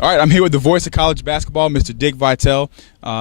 All right, I'm here with the voice of college basketball, Mr. Dick Vitale.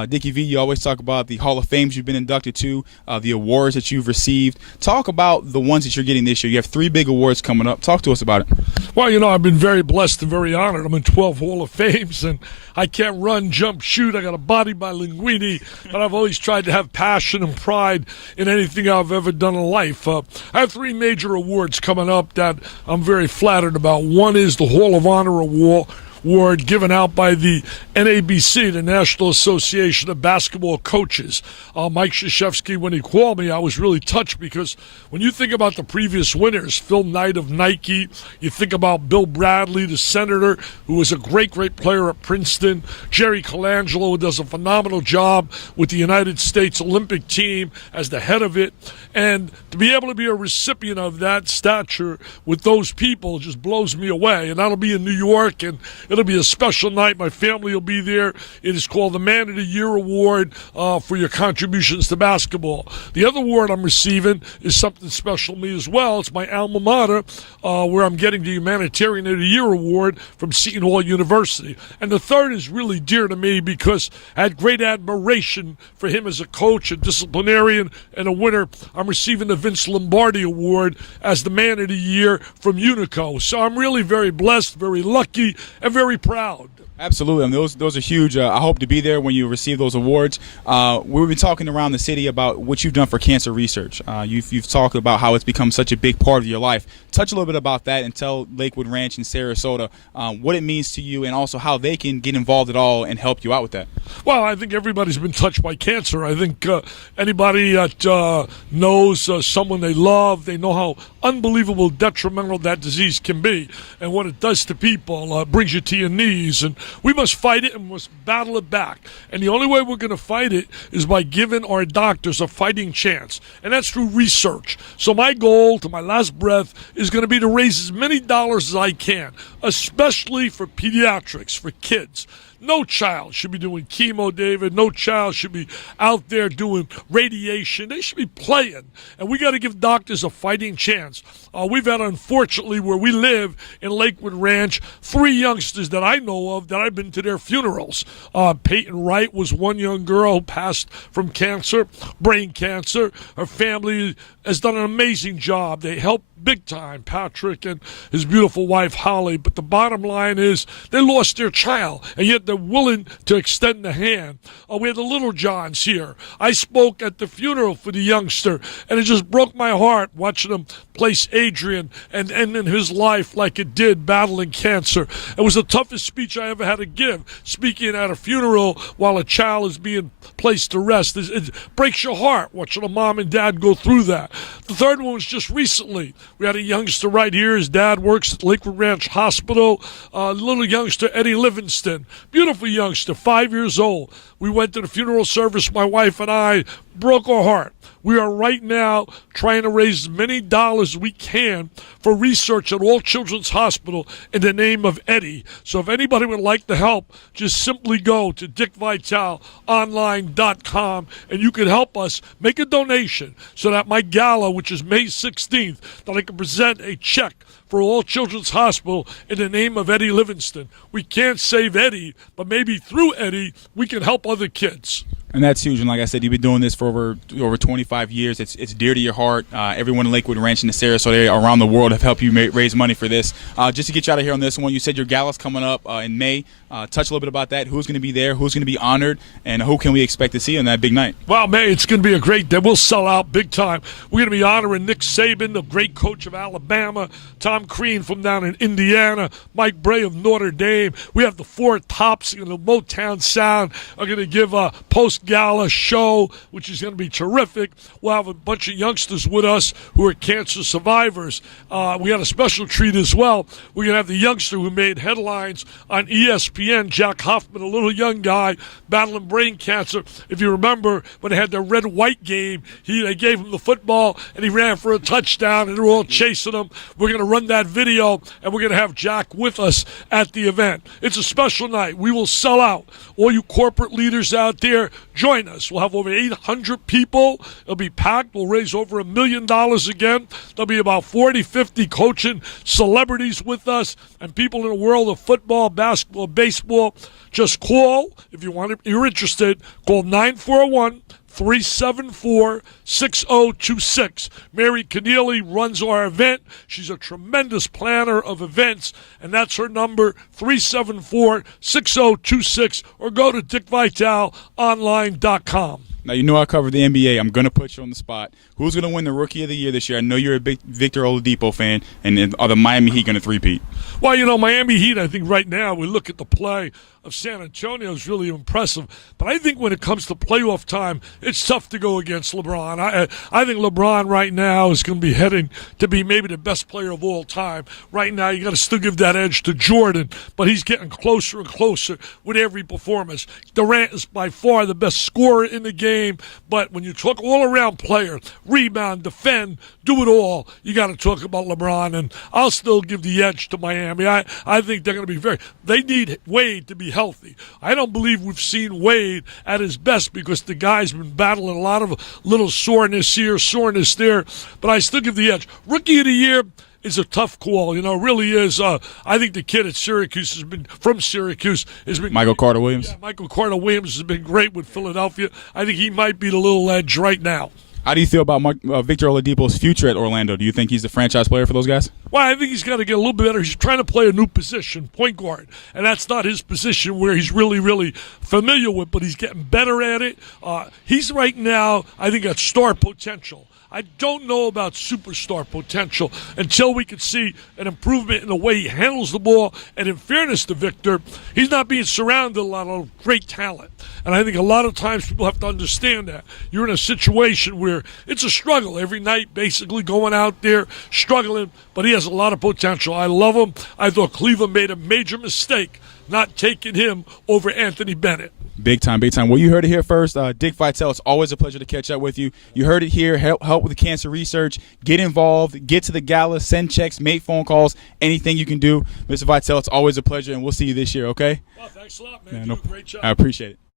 Dickie V, you always talk about the Hall of Fames you've been inducted to, the awards that you've received. Talk about the ones that you're getting this year. You have 3 big awards coming up. Talk to us about it. Well, I've been very blessed and very honored. I'm in 12 Hall of Fames, and I can't run, jump, shoot. I got a body by Linguini, but I've always tried to have passion and pride in anything I've ever done in life. I have 3 major awards coming up that I'm very flattered about. One is the Hall of Honor Award given out by the NABC, the National Association of Basketball Coaches. Mike Krzyzewski, when he called me, I was really touched because when you think about the previous winners, Phil Knight of Nike, you think about Bill Bradley, the senator, who was a great, great player at Princeton, Jerry Colangelo, who does a phenomenal job with the United States Olympic team as the head of it, and to be able to be a recipient of that stature with those people just blows me away. And that'll be in New York, and it'll be a special night. My family will be there. It is called the Man of the Year Award for your contributions to basketball. The other award I'm receiving is something special to me as well. It's my alma mater, where I'm getting the Humanitarian of the Year Award from Seton Hall University. And the third is really dear to me because I had great admiration for him as a coach, a disciplinarian, and a winner. I'm receiving the Vince Lombardi Award as the Man of the Year from Unico. So I'm really very blessed, very lucky, and very proud. Absolutely. I mean, those are huge. I hope to be there when you receive those awards. We've been talking around the city about what you've done for cancer research. You've talked about how it's become such a big part of your life. Touch a little bit about that and tell Lakewood Ranch and Sarasota what it means to you and also how they can get involved at all and help you out with that. Well, I think everybody's been touched by cancer. I think anybody that knows someone they love, they know how unbelievable detrimental that disease can be and what it does to people. It brings you to your knees, and we must fight it and must battle it back. And the only way we're going to fight it is by giving our doctors a fighting chance, and that's through research. So my goal to my last breath is going to be to raise as many dollars as I can, especially for pediatrics, for kids. No child should be doing chemo, David. No child should be out there doing radiation. They should be playing. And we got to give doctors a fighting chance. We've had, unfortunately, where we live in Lakewood Ranch, 3 youngsters that I know of that I've been to their funerals. Peyton Wright was one young girl who passed from cancer, brain cancer. Her family has done an amazing job. They helped big time, Patrick and his beautiful wife, Holly. But the bottom line is they lost their child, and yet they're willing to extend the hand. We had the Little Johns here. I spoke at the funeral for the youngster, and it just broke my heart watching them place Adrian and ending his life like it did, battling cancer. It was the toughest speech I ever had to give, speaking at a funeral while a child is being placed to rest. It breaks your heart watching a mom and dad go through that. The third one was just recently. We had a youngster right here. His dad works at Lakewood Ranch Hospital. Little youngster, Eddie Livingston. Beautiful youngster, 5 years old. We went to the funeral service, my wife and I. Broke our heart. We are right now trying to raise as many dollars as we can for research at All Children's Hospital in the name of Eddie. So if anybody would like to help, just simply go to dickvitaleonline.com and you can help us make a donation so that my gala, which is May 16th, that I can present a check for All Children's Hospital in the name of Eddie Livingston. We can't save Eddie, but maybe through Eddie, we can help other kids. And that's huge. And like I said, you've been doing this for over 25 years. It's dear to your heart. Everyone in Lakewood Ranch and the Sarasota area around the world have helped you raise money for this. Just to get you out of here on this one, you said your gala's coming up in May. Touch a little bit about that. Who's going to be there? Who's going to be honored? And who can we expect to see on that big night? Well, May, it's going to be a great day. We'll sell out big time. We're going to be honoring Nick Saban, the great coach of Alabama, Tom Crean from down in Indiana, Mike Bray of Notre Dame. We have the 4 Tops and the Motown Sound are going to give a post-gala show, which is going to be terrific. We'll have a bunch of youngsters with us who are cancer survivors. We got a special treat as well. We're going to have the youngster who made headlines on ESPN, Jack Hoffman, a little young guy battling brain cancer. If you remember when they had their red-white game, they gave him the football and he ran for a touchdown and they were all chasing him. We're going to run that video and we're going to have Jack with us at the event. It's a special night. We will sell out. All you corporate leaders out there, join us. We'll have over 800 people. It'll be packed. We'll raise over $1 million again. There'll be about 40, 50 coaching celebrities with us and people in the world of football, basketball, baseball. Just call if you're interested. Call 941-374-6026. Mary Keneally runs our event. She's a tremendous planner of events, and that's her number, 374-6026, or go to dickvitaleonline.com. Now, you know I cover the NBA. I'm going to put you on the spot. Who's going to win the Rookie of the Year this year? I know you're a big Victor Oladipo fan, and are the Miami Heat going to three-peat? Well, Miami Heat, I think right now we look at the play of San Antonio is really impressive. But I think when it comes to playoff time, it's tough to go against LeBron. I think LeBron right now is going to be heading to be maybe the best player of all time. Right now, you got to still give that edge to Jordan, but he's getting closer and closer with every performance. Durant is by far the best scorer in the game, but when you talk all-around player, rebound, defend, do it all, you got to talk about LeBron, and I'll still give the edge to Miami. I think they're going to be they need Wade to be healthy. I don't believe we've seen Wade at his best because the guy's been battling a lot of little soreness here, soreness there, but I still give the edge. Rookie of the Year is a tough call, really is. I think the kid at Syracuse has been Michael Carter Williams. Yeah, Michael Carter Williams has been great with Philadelphia. I think he might be the little edge right now. How do you feel about Victor Oladipo's future at Orlando? Do you think he's the franchise player for those guys? Well, I think he's got to get a little bit better. He's trying to play a new position, point guard, and that's not his position where he's really, really familiar with, but he's getting better at it. He's right now, I think, at star potential. I don't know about superstar potential until we can see an improvement in the way he handles the ball. And in fairness to Victor, he's not being surrounded a lot of great talent. And I think a lot of times people have to understand that. You're in a situation where it's a struggle every night, basically going out there, struggling, but he has a lot of potential. I love him. I thought Cleveland made a major mistake not taking him over Anthony Bennett. Big time, big time. Well, you heard it here first. Dick Vitale, it's always a pleasure to catch up with you. You heard it here. Help with the cancer research. Get involved. Get to the gala. Send checks. Make phone calls. Anything you can do. Mr. Vitale, it's always a pleasure, and we'll see you this year, okay? Well, thanks a lot, man. You do a great job. I appreciate it.